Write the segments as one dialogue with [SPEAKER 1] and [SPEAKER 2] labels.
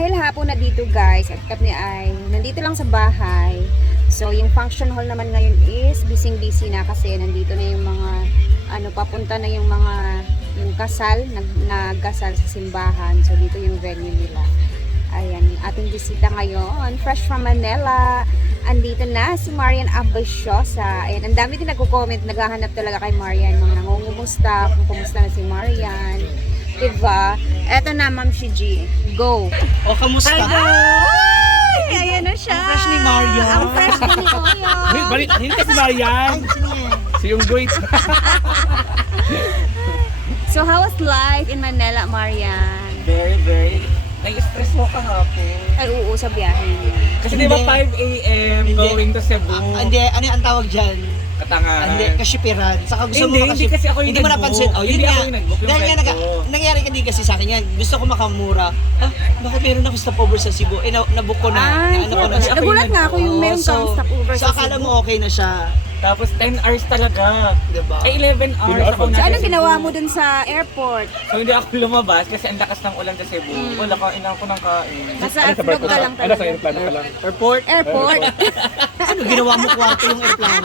[SPEAKER 1] dahil hapon na dito guys, at kami ay nandito lang sa bahay. So, yung function hall naman ngayon is busy-busy na kasi nandito na yung mga, ano, papunta na yung mga, yung kasal, nag, nagkasal sa simbahan. So, dito yung venue nila. Ayan, ating bisita ngayon, fresh from Manila. Andito na si Marian Abasyosa. Ayan, ang dami din nagko-comment, naghahanap talaga kay Marian, mga nangungumusta, kung kumusta na si Marian. Diba? Eto na, Ma'am Shiji. Go!
[SPEAKER 2] O, kamusta?
[SPEAKER 1] Ay, ayan na siya.
[SPEAKER 2] Ang fresh ni Marian.
[SPEAKER 1] Ang fresh din ni Oyo.
[SPEAKER 3] Wait, balik, hindi kasi Marian. Si yung great.
[SPEAKER 1] So, how was life in Manila, Marian?
[SPEAKER 2] Very, very. Nai-stress mo kahapon.
[SPEAKER 1] Ay, oo, sa biyahe niya.
[SPEAKER 2] Kasi di ba
[SPEAKER 4] Hindi.
[SPEAKER 2] 5 a.m. Going to Cebu?
[SPEAKER 4] Ah, hindi, ano yung ang tawag dyan?
[SPEAKER 2] Katangahan.
[SPEAKER 4] Hindi, kashipiran. Saka gusto
[SPEAKER 2] Hindi,
[SPEAKER 4] mo
[SPEAKER 2] hindi kasi ako yung
[SPEAKER 4] Hindi mo napansin. Oh, yun
[SPEAKER 2] Hindi
[SPEAKER 4] nga. Dahil nga, naga,
[SPEAKER 2] ko.
[SPEAKER 4] nangyari ka din kasi sa akin yan. Gusto ko makamura. Ah, bakit meron ako stopover sa Cebu? Eh, na, nabook ko na.
[SPEAKER 1] Ay,
[SPEAKER 4] na, ano ko na
[SPEAKER 1] nagulat nga ako yung meron kang
[SPEAKER 4] so-
[SPEAKER 1] stopover
[SPEAKER 4] So,
[SPEAKER 1] sa
[SPEAKER 4] akala
[SPEAKER 1] Cebu.
[SPEAKER 4] mo okay na siya.
[SPEAKER 2] Tapos 10 hours talaga.
[SPEAKER 4] Diba?
[SPEAKER 2] Ay, 11 hours ako
[SPEAKER 3] ako?
[SPEAKER 1] So, anong ginawa mo dun sa airport?
[SPEAKER 2] So, hindi ako lumabas kasi ang lakas ng ulan sa Cebu.
[SPEAKER 1] Mm.
[SPEAKER 2] Wala, kain ako ng kain.
[SPEAKER 1] Nasa
[SPEAKER 3] Ano sa barko
[SPEAKER 1] ka
[SPEAKER 3] ka?
[SPEAKER 1] lang
[SPEAKER 3] Ano sa
[SPEAKER 1] talaga.
[SPEAKER 3] aeroplano ka lang?
[SPEAKER 4] Airport?
[SPEAKER 1] Airport?
[SPEAKER 4] Ginawa mo kwarto yung airplane?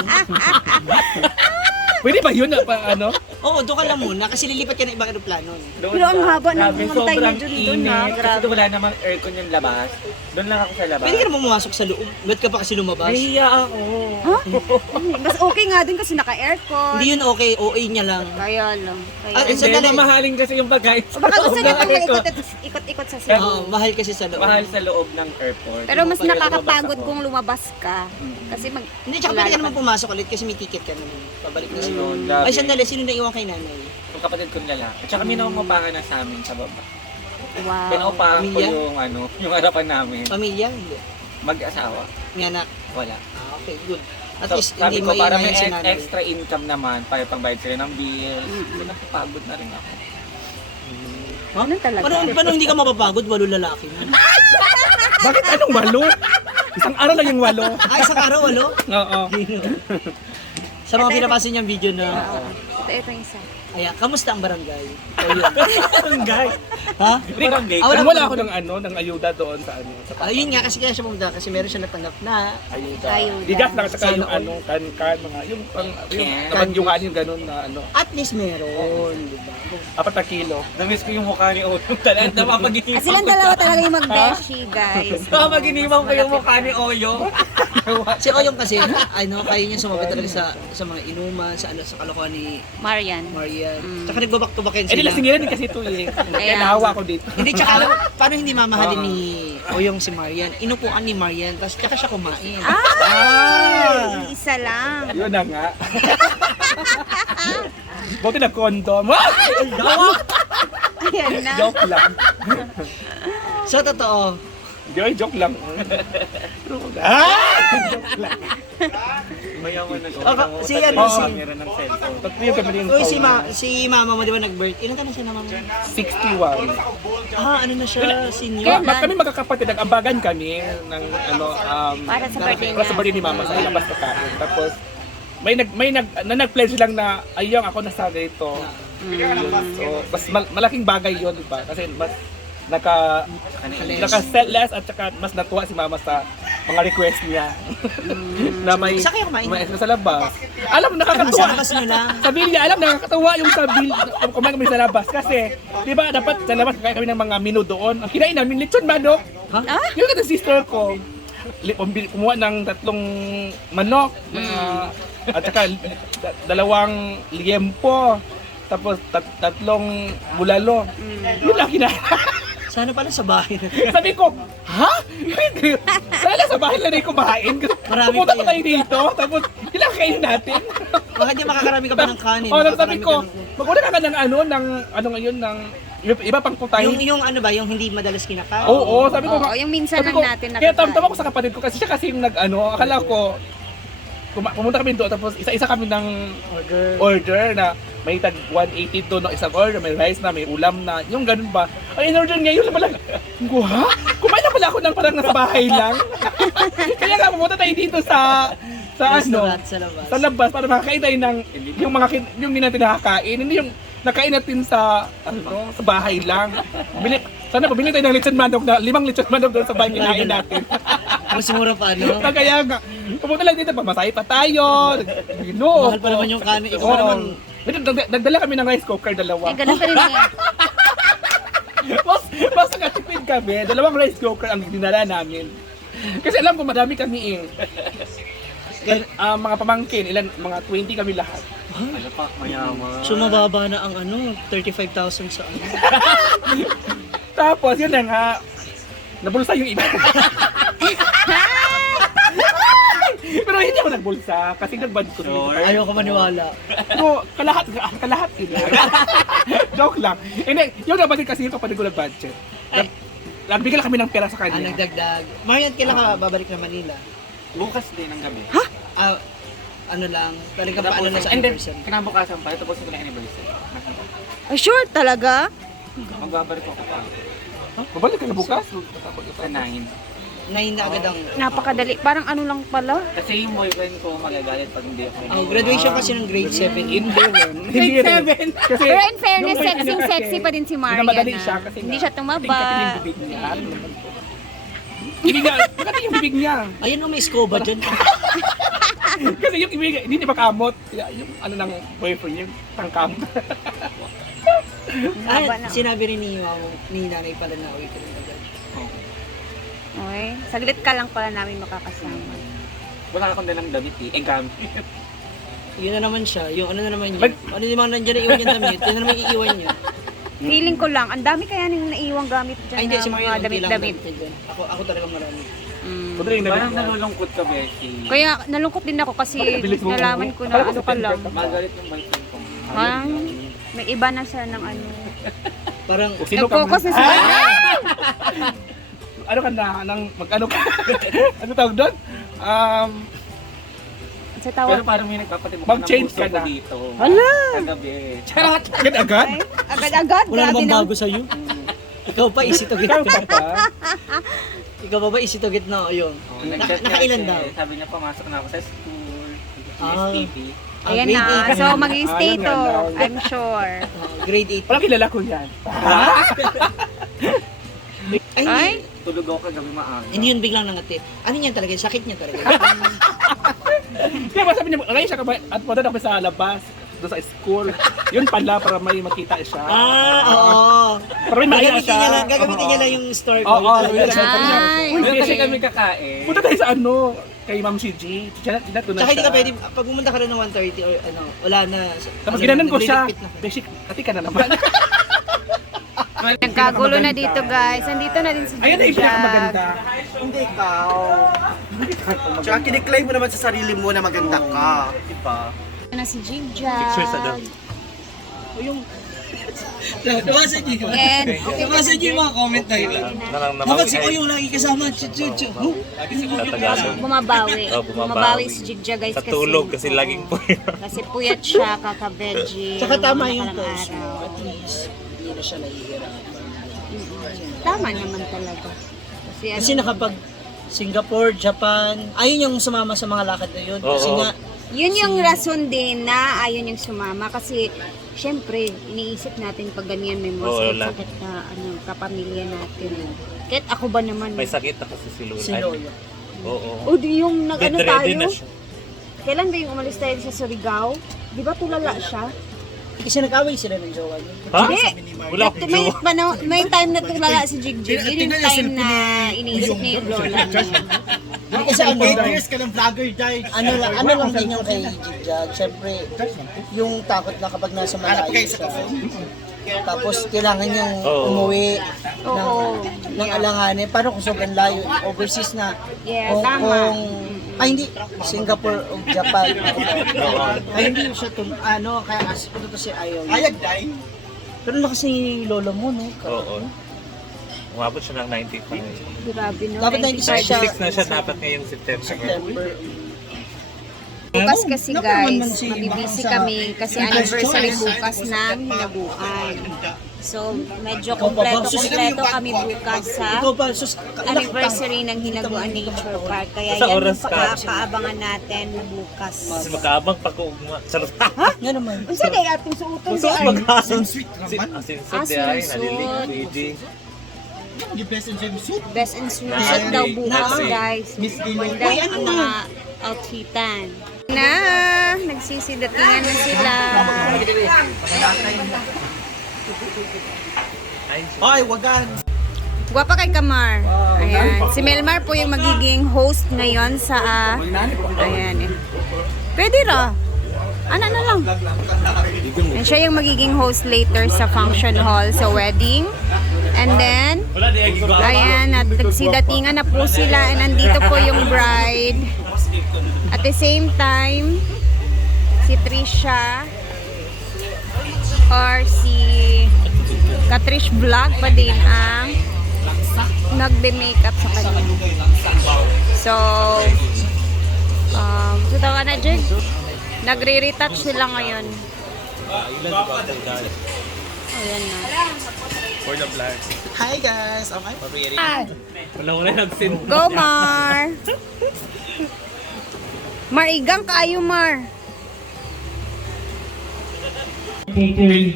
[SPEAKER 3] Pwede ba yun? Pa, ano?
[SPEAKER 4] Oo, doon ka lang muna kasi lilipat ka ng ibang aeroplano.
[SPEAKER 2] Doon
[SPEAKER 1] Pero ang
[SPEAKER 2] ba?
[SPEAKER 1] haba ng
[SPEAKER 2] Grabe,
[SPEAKER 1] mga tayo
[SPEAKER 2] sobrang
[SPEAKER 1] na dun dun,
[SPEAKER 2] init.
[SPEAKER 1] ha?
[SPEAKER 2] Kasi
[SPEAKER 1] Grabe.
[SPEAKER 2] wala namang aircon yung labas. Doon lang ako sa labas.
[SPEAKER 4] Pwede ka naman pumasok sa loob. Ba't ka pa kasi lumabas?
[SPEAKER 2] Nahiya ako.
[SPEAKER 1] Ha? Mas okay nga din kasi naka-aircon.
[SPEAKER 4] Hindi yun okay, OA niya lang.
[SPEAKER 1] Kaya lang. Kaya
[SPEAKER 4] Ah,
[SPEAKER 2] Hindi,
[SPEAKER 4] sandali.
[SPEAKER 2] mamahalin kasi yung pagkain.
[SPEAKER 1] O baka gusto niya maikot- ikot-ikot sa
[SPEAKER 4] Oo,
[SPEAKER 1] Cebu.
[SPEAKER 4] mahal kasi sa loob.
[SPEAKER 2] Mahal sa loob ng airport.
[SPEAKER 1] Pero mas
[SPEAKER 2] Kaya
[SPEAKER 1] nakakapagod
[SPEAKER 2] ako.
[SPEAKER 1] kung lumabas ka. Kasi mag...
[SPEAKER 4] Hindi, tsaka pwede ka naman pumasok ulit kasi may ticket ka naman. Pabalik na.
[SPEAKER 2] Ayun, dami.
[SPEAKER 4] Ay, sandali, sino naiwan kay nanay?
[SPEAKER 2] Yung kapatid kong lalaki. At saka may nangungupahan na sa amin sa baba.
[SPEAKER 1] Wow.
[SPEAKER 2] Pinaupahan ko
[SPEAKER 4] Pamilya?
[SPEAKER 2] yung ano, yung harapan namin.
[SPEAKER 4] Pamilya? Hindi.
[SPEAKER 2] Mag-asawa.
[SPEAKER 4] May anak?
[SPEAKER 2] Wala.
[SPEAKER 4] Ah, okay, good. At
[SPEAKER 2] So,
[SPEAKER 4] least,
[SPEAKER 2] sabi
[SPEAKER 4] hindi
[SPEAKER 2] ko, para may
[SPEAKER 4] si nanay.
[SPEAKER 2] extra income naman, para pangbayad sila ng bills.
[SPEAKER 1] Mm-mm.
[SPEAKER 2] Napapagod na rin ako.
[SPEAKER 1] Ganun talaga.
[SPEAKER 4] Paano, paano hindi ka mapapagod? Walo lalaki mo.
[SPEAKER 3] Bakit anong walo? Isang araw lang yung walo.
[SPEAKER 4] Ay, isang araw, walo?
[SPEAKER 3] Oo.
[SPEAKER 4] Sa mga pinapasa niyang video na,
[SPEAKER 1] Oo. Ito, ito yung isa.
[SPEAKER 4] Ayan, kamusta ang barangay? O yun.
[SPEAKER 3] Barangay.
[SPEAKER 4] ha?
[SPEAKER 2] Parang gay.
[SPEAKER 4] Ah, wala
[SPEAKER 3] Wala, ako ng ano, ng ayuda doon sa ano. Sa
[SPEAKER 4] Ayun nga, kasi kaya siya pumunta kasi meron siya natanggap na
[SPEAKER 3] ayuda.
[SPEAKER 1] Ayuda.
[SPEAKER 3] Bigas lang yung
[SPEAKER 4] all.
[SPEAKER 3] ano, kan-kan, mga, yung pang, yung
[SPEAKER 2] Can.
[SPEAKER 3] nabagyungan yung ganun na ano,
[SPEAKER 4] at least meron, di ba?
[SPEAKER 3] apat na kilo.
[SPEAKER 2] Namiss ko yung mukha ni Oyo. Talagang napapaginipan
[SPEAKER 1] Ah, silang dalawa talaga yung mag-beshi, guys.
[SPEAKER 2] Napapaginipan ko yung mukha ni Oyo.
[SPEAKER 4] Si Oyong kasi, ano, kaya niya sumabit talaga sa sa mga inuman, sa ano, sa kalokohan ni
[SPEAKER 1] Marian.
[SPEAKER 4] Marian.
[SPEAKER 1] Mm.
[SPEAKER 4] Tsaka nagbaback to back
[SPEAKER 3] Eh,
[SPEAKER 4] sila.
[SPEAKER 3] nilasingiran din kasi ito eh. Kaya nahawa ko dito.
[SPEAKER 4] Hindi, tsaka alam, paano hindi mamahalin ni Oyong si Marian? Inupuan ni Marian, tapos tsaka siya kumain.
[SPEAKER 1] Ah! Isa lang.
[SPEAKER 3] Yun na nga. Buti na condom. Ah!
[SPEAKER 1] Ayan na.
[SPEAKER 3] joke lang.
[SPEAKER 4] So, totoo.
[SPEAKER 3] Hindi, ay, joke lang. ah! joke lang.
[SPEAKER 2] Mayaman na siya.
[SPEAKER 4] Ako, si ano, si-.
[SPEAKER 3] Tatlo yung kami yung
[SPEAKER 4] Uy, si, ma si mama mo, di ba nag-birth? Ilan ka na siya na mama?
[SPEAKER 3] 61.
[SPEAKER 4] Ah, ano na siya? Senior?
[SPEAKER 1] Kailan?
[SPEAKER 3] Mat kami magkakapatid, nag-ambagan kami ng ano um
[SPEAKER 1] Para sa birthday
[SPEAKER 3] para sa
[SPEAKER 1] niya.
[SPEAKER 3] birthday ni mama sa labas na kain. Tapos may nag may nag na nag-pledge lang na ayong ako nasa dito. So, mas mal- malaking bagay 'yon, di ba? Kasi mas naka naka less at saka mas natuwa si mama sa mga request niya. na may
[SPEAKER 4] Saan kayo kumain?
[SPEAKER 3] may sa labas. Alam
[SPEAKER 4] Sa
[SPEAKER 3] nakakatuwa.
[SPEAKER 4] labas lang.
[SPEAKER 3] Sabi niya, alam nakakatawa yung sabi kumain kami sa labas kasi 'di ba dapat sa labas kaya kami ng mga menu doon. Ang kinain namin lechon manok.
[SPEAKER 4] Ha?
[SPEAKER 1] Ah?
[SPEAKER 3] Yung kasi sister ko, li- kumuha ng tatlong manok, mga, at saka da- dalawang liempo, tapos tat- tatlong bulalo. Yun lang kinain.
[SPEAKER 4] Sana pala sa bahay na.
[SPEAKER 3] Sabi ko, ha? Sana sa bahay lang rin kumain.
[SPEAKER 4] Marami
[SPEAKER 3] Pumunta
[SPEAKER 4] pa
[SPEAKER 3] tayo dito, tapos ilang kainin natin.
[SPEAKER 4] Baka di makakarami ka pa ng kanin.
[SPEAKER 3] oh, sabi ko,
[SPEAKER 4] ka ng-
[SPEAKER 3] maguna ka ng ano, ng, ano ngayon, ng, iba, pang putay.
[SPEAKER 4] Yung, yung ano ba, yung hindi madalas kinakain.
[SPEAKER 3] Oo, sabi ko,
[SPEAKER 1] Oo, yung minsan lang natin
[SPEAKER 3] Kaya
[SPEAKER 1] nakakain.
[SPEAKER 3] tamtama ko sa kapatid ko kasi siya kasi yung nag ano, akala ko pumunta kami doon tapos isa-isa kami ng
[SPEAKER 4] Order.
[SPEAKER 3] order na may tag 180 to no isang order, may rice na, may ulam na, yung ganun ba. Ay, in-order na pala. Ko, ha? Kumain na pala ako ng parang nasa bahay lang. Kaya nga, pumunta tayo dito sa sa ano,
[SPEAKER 4] Restaurant sa labas.
[SPEAKER 3] sa labas para makakain tayo ng yung mga yung hindi natin nakakain, hindi yung nakain natin sa ano, sa bahay lang. Bili, Sana pabili tayo ng lechon manok na limang lechon manok doon sa bahay kinain natin.
[SPEAKER 4] Mas mura pa, no?
[SPEAKER 3] Kaya nga, pumunta lang dito, pamasahe pa tayo. Ginoo.
[SPEAKER 4] Mahal pa naman yung kanin. Ikaw pa naman,
[SPEAKER 3] Ito, nag- Nagdala kami ng rice cooker, dalawa.
[SPEAKER 1] Eh, ganun pa rin eh.
[SPEAKER 3] mas, mas nakatipid kami, dalawang rice cooker ang dinala namin. Kasi alam ko madami kami eh. Kaya, ah, mga pamangkin, ilan, mga 20 kami lahat.
[SPEAKER 2] Ano pa, mayaman.
[SPEAKER 4] so mababa na ang ano, 35,000 sa ano.
[SPEAKER 3] Tapos, yun na nga, nabulsa yung iba. Pero hindi ako nagbulsa kasi nagbad ko.
[SPEAKER 2] Sure.
[SPEAKER 4] Ayaw ko maniwala.
[SPEAKER 3] Pero kalahat, kalahat sila. Joke lang. Hindi, yung nabatid kasi yung kapatid ko nag-budget.
[SPEAKER 4] Ay.
[SPEAKER 3] Nagbigay lang kami ng pera sa
[SPEAKER 4] Ah,
[SPEAKER 3] kanya.
[SPEAKER 4] nagdagdag. Marian, kailan ka babalik na Manila?
[SPEAKER 2] Bukas din ang gabi.
[SPEAKER 4] Ah, ano lang, talagang
[SPEAKER 2] Tapos,
[SPEAKER 4] paano na sa
[SPEAKER 2] and then,
[SPEAKER 4] anniversary.
[SPEAKER 2] kinabukasan pa, tapos ko na anniversary.
[SPEAKER 1] Ah, sure, talaga?
[SPEAKER 2] Magbabalik ako pa.
[SPEAKER 3] Babalik ka na bukas?
[SPEAKER 2] Sa 9.
[SPEAKER 4] Nine na agad ang...
[SPEAKER 1] Napakadali. Parang ano lang pala.
[SPEAKER 2] Kasi yung boyfriend ko magagalit pag hindi ako.
[SPEAKER 4] Oh, graduation kasi ng grade 7.
[SPEAKER 3] Hindi rin. Hindi rin. Kasi,
[SPEAKER 1] Pero in fairness, sexy sexy pa din si Marian.
[SPEAKER 3] Minamadali
[SPEAKER 1] ah.
[SPEAKER 3] siya kasi
[SPEAKER 1] Hindi siya tumaba.
[SPEAKER 3] niya. Hindi niya, bakit yung bibig niya?
[SPEAKER 4] Ayun, oh, may scuba dyan.
[SPEAKER 3] Kasi yung ibig, hindi niya makamot. Yung ano ng boyfriend, yung tangkam.
[SPEAKER 4] Ay,
[SPEAKER 1] na.
[SPEAKER 4] sinabi rin ni, mama, ni nanay pala na uwi ka rin agad.
[SPEAKER 1] Okay. Saglit ka lang pala namin makakasama.
[SPEAKER 2] Wala akong dalang damit eh. Gamit.
[SPEAKER 4] Yun na naman siya, yung ano na naman yun.
[SPEAKER 3] Mag-
[SPEAKER 4] Ano yung mga nandyan na iwan yung damit, yun na naman iiwan niya.
[SPEAKER 1] Feeling ko lang, ang dami kaya nang naiiwang gamit dyan
[SPEAKER 4] Ay, hindi,
[SPEAKER 1] na
[SPEAKER 4] si
[SPEAKER 1] mga damit-damit.
[SPEAKER 4] dyan. Ako, ako talaga marami.
[SPEAKER 1] Mm.
[SPEAKER 3] Pwede rin
[SPEAKER 2] Parang
[SPEAKER 3] na
[SPEAKER 2] nalulungkot ka, Beshi.
[SPEAKER 1] Kaya nalungkot din ako kasi nalaman ko na ano
[SPEAKER 3] sa
[SPEAKER 1] ka lang.
[SPEAKER 2] Magalit yung boyfriend ko.
[SPEAKER 1] Parang may iba na siya ng ano.
[SPEAKER 4] Parang,
[SPEAKER 3] Kung sino ka
[SPEAKER 1] Nag-focus na.
[SPEAKER 3] Ah! ano ka na, nang mag-ano ka? ano tawag doon? Um,
[SPEAKER 1] Sa
[SPEAKER 2] Pero
[SPEAKER 1] tawag.
[SPEAKER 2] parang may nagpapatibok
[SPEAKER 3] Mag-change
[SPEAKER 2] puso
[SPEAKER 3] ka na.
[SPEAKER 2] dito.
[SPEAKER 1] Hala!
[SPEAKER 2] Kagabi.
[SPEAKER 3] charot! Agad-agad?
[SPEAKER 1] Agad-agad.
[SPEAKER 4] wala namang
[SPEAKER 1] na.
[SPEAKER 4] bago sa'yo. Ikaw pa, easy to get
[SPEAKER 3] Ikaw
[SPEAKER 4] ka.
[SPEAKER 3] pa ba?
[SPEAKER 4] Ikaw pa ba, easy to get na, ayun.
[SPEAKER 2] Oh,
[SPEAKER 4] Naka- nakailan daw?
[SPEAKER 2] Sabi niya pumasok na ako sa school.
[SPEAKER 4] Ah.
[SPEAKER 2] STP.
[SPEAKER 4] Ah,
[SPEAKER 1] Ayan na.
[SPEAKER 4] eight.
[SPEAKER 1] So, mag-stay
[SPEAKER 3] Ayan
[SPEAKER 1] to.
[SPEAKER 3] na.
[SPEAKER 1] I'm sure.
[SPEAKER 4] Ah, grade 8.
[SPEAKER 3] Walang kilala ko yan.
[SPEAKER 4] Ay,
[SPEAKER 1] Ay?
[SPEAKER 2] Tulog ako kagabi maaga.
[SPEAKER 4] hindi yun biglang nangati. Ano niyan talaga? Sakit niya talaga.
[SPEAKER 3] Kaya ba sabi niya, ngayon siya kabay, at punta na kami sa labas, doon sa school. Yun pala, para may makita siya.
[SPEAKER 4] ah, oo.
[SPEAKER 3] Para may makita
[SPEAKER 4] Gagamitin
[SPEAKER 3] siya.
[SPEAKER 4] niya lang, gagamitin
[SPEAKER 3] Oo.
[SPEAKER 4] niya lang yung story
[SPEAKER 3] Oo,
[SPEAKER 4] ko.
[SPEAKER 3] niya, sabi niya. "Uy,
[SPEAKER 2] kasi kami kakain.
[SPEAKER 3] Punta tayo sa ano, kay Ma'am si G.
[SPEAKER 4] Tsaka hindi ka pwede, pag pumunta ka rin ng 1.30 or ano, wala na.
[SPEAKER 3] Tapos ginanon ko siya. Beshi, kati ka na naman.
[SPEAKER 1] Nagkagulo na dito guys. Andito na din si
[SPEAKER 3] Ayun na yung pinakamaganda.
[SPEAKER 5] Hindi ikaw. Tsaka kiniklaim mo naman sa sarili mo na maganda ka.
[SPEAKER 2] Diba?
[SPEAKER 1] na si Jigjag.
[SPEAKER 4] O yung... Nabasa niyo Nabasa niyo yung mga comment na yun? Dapat si Oyong lagi kasama. Chu, chu, chu. Huh?
[SPEAKER 1] bumabawi.
[SPEAKER 6] Oh, bumabawi.
[SPEAKER 1] si Jigjag guys kasi.
[SPEAKER 6] tulog kasi laging po
[SPEAKER 1] Kasi puyat siya, kaka-veggie.
[SPEAKER 4] Tsaka tama yung post. At least, hindi na siya nahihirapan.
[SPEAKER 1] Tama naman talaga. Kasi,
[SPEAKER 4] Kasi
[SPEAKER 1] ano,
[SPEAKER 4] nakapag Singapore, Japan, ayun yung sumama sa mga lakad na yun. Kasi
[SPEAKER 6] Oo.
[SPEAKER 4] nga,
[SPEAKER 1] yun yung rason din na ayaw niyang sumama kasi syempre iniisip natin pag ganyan may mga
[SPEAKER 6] Oo,
[SPEAKER 1] sakit, sakit na ano, kapamilya natin. Kahit ako ba naman?
[SPEAKER 6] May sakit na kasi si Lula.
[SPEAKER 4] si Lolo.
[SPEAKER 6] Oo.
[SPEAKER 1] O di yung nag ano tayo?
[SPEAKER 6] Na siya.
[SPEAKER 1] Kailan ba yung umalis tayo sa Surigao? Di ba tulala siya?
[SPEAKER 4] Kasi nag-away sila ng jowa niya.
[SPEAKER 6] Ha?
[SPEAKER 1] Hindi.
[SPEAKER 6] Wala akong
[SPEAKER 1] may,
[SPEAKER 6] jowa.
[SPEAKER 1] pano, may time na tulala si Jigjig. Yun yung time na iniisip niya yung lola niya.
[SPEAKER 4] Kasi ano,
[SPEAKER 5] years ka ng vlogger, Jai.
[SPEAKER 4] ano lang, ano lang din yung kay Jigjag. Siyempre, yung takot na kapag nasa malayo siya. Tapos kailangan niyang
[SPEAKER 6] Oo.
[SPEAKER 4] umuwi ng,
[SPEAKER 1] Oo.
[SPEAKER 4] ng alanganin. Paano kung sobrang layo, overseas na,
[SPEAKER 1] Yes,
[SPEAKER 4] Hong
[SPEAKER 1] tama.
[SPEAKER 4] Kong, ay hindi, Singapore o Japan. ay hindi siya tum, ano, kaya as punta to si Ayaw.
[SPEAKER 5] Ayag, Jai.
[SPEAKER 4] Pero lakas ni lolo mo, no?
[SPEAKER 6] Oo. Umabot siya ng 95.
[SPEAKER 1] Grabe no.
[SPEAKER 4] Dapat 96 siya.
[SPEAKER 6] 96 na siya dapat ngayong September.
[SPEAKER 4] September.
[SPEAKER 1] Bukas kasi
[SPEAKER 4] Number one man
[SPEAKER 1] guys,
[SPEAKER 4] si
[SPEAKER 1] mabibisi
[SPEAKER 4] Baka sa-
[SPEAKER 1] kami kasi anniversary bukas ng hinaguan. So, medyo kompleto-kompleto kami bukas sa
[SPEAKER 4] Ikaw pa, sus,
[SPEAKER 1] anniversary ng Hinaguan Nature Park. Kaya
[SPEAKER 6] Sa
[SPEAKER 1] yan
[SPEAKER 6] oras
[SPEAKER 1] yung
[SPEAKER 6] ka.
[SPEAKER 1] pakaabangan natin bukas.
[SPEAKER 6] Kasi makaabang pag uugma. Charot.
[SPEAKER 4] Nga naman.
[SPEAKER 1] Unsa na atong suoton
[SPEAKER 6] Gusto
[SPEAKER 1] ay?
[SPEAKER 6] magkasun.
[SPEAKER 5] Sweet naman.
[SPEAKER 6] Asin sa di ay
[SPEAKER 1] sinusuot.
[SPEAKER 6] nalilig. Luigi.
[SPEAKER 4] Best in swimsuit.
[SPEAKER 1] Best in swimsuit daw bukas, guys.
[SPEAKER 4] Miss.
[SPEAKER 1] Ganda
[SPEAKER 4] Uy, ano
[SPEAKER 1] ang
[SPEAKER 4] na?
[SPEAKER 1] mga outfitan. Na, nagsisidatingan na sila.
[SPEAKER 5] Ay, wagan.
[SPEAKER 1] Guwapa kay Kamar. Ayan. Si Melmar po yung magiging host ngayon sa... ah, ayan. eh. Pwede ra. Ano na lang. And siya yung magiging host later sa function hall sa wedding. And then, ayan, at nagsidatingan na po sila and nandito po yung bride. At the same time, si Trisha or si Katrish Vlog pa din ang nagbe-makeup sa kanya. So, um, so tawa na, Jig? Nagre-retouch sila ngayon. Ayan na.
[SPEAKER 5] Hi guys. Okay.
[SPEAKER 6] Wala ko na nagsin.
[SPEAKER 1] Go, Mar! Mar, igang kayo, Mar.
[SPEAKER 7] catering.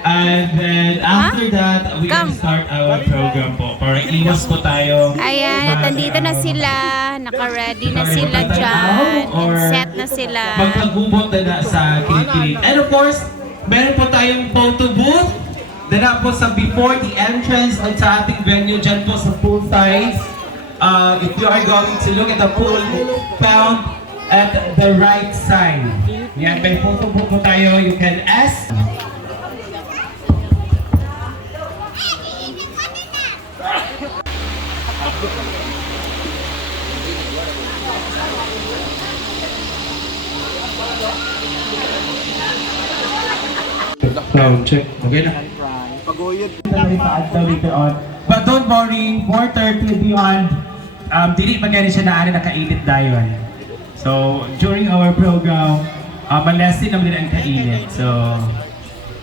[SPEAKER 7] And then after that, we
[SPEAKER 1] Kang.
[SPEAKER 7] can start our program po. Para iwas po tayo.
[SPEAKER 1] Ayan, at nandito na sila. Naka-ready na sila dyan. Set na sila.
[SPEAKER 7] Magpagubot na na sa kilig And of course, meron po tayong photo booth. Dala po sa before the entrance at sa ating venue dyan po sa pool sides. Uh, if you are going to look at the pool, found at the right side. Yan, may photo booth po tayo. You can ask. Round check. Okay na.
[SPEAKER 5] Pagoyod.
[SPEAKER 7] later on. But don't worry, 4.30 beyond, um, dili pa gani siya naani nakainit dayon. So, during our program, uh, malesin naman din ang kainit. So,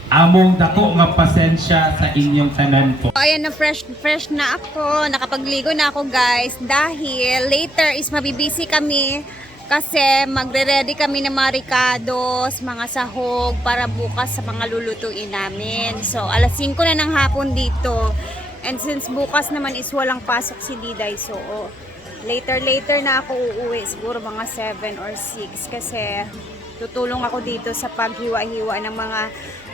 [SPEAKER 7] among dako nga pasensya sa inyong tanan po.
[SPEAKER 1] So, ayan na fresh fresh na ako. Nakapagligo na ako guys. Dahil later is mabibisi kami kasi magre-ready kami ng mga ricados, mga sahog para bukas sa mga lulutuin namin. So alas 5 na ng hapon dito. And since bukas naman is walang pasok si Diday, so later later na ako uuwi. Siguro mga 7 or 6 kasi tutulong ako dito sa paghiwa-hiwa ng mga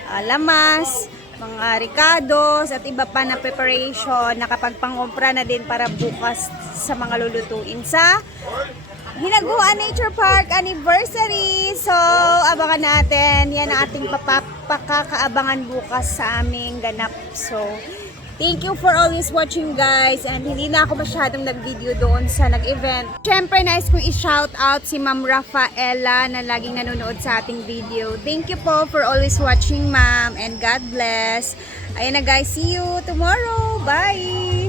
[SPEAKER 1] ah, lamas, mga ricados at iba pa na preparation nakapagpangumpra na din para bukas sa mga lulutuin sa Hinaguan Nature Park Anniversary. So, abangan natin. Yan ang ating papa- pakakaabangan bukas sa aming ganap. So, thank you for always watching guys. And hindi na ako masyadong nag-video doon sa nag-event. Siyempre, nais ko i-shout out si Ma'am Rafaela na laging nanonood sa ating video. Thank you po for always watching, ma'am. And God bless. Ayan na guys, see you tomorrow. Bye!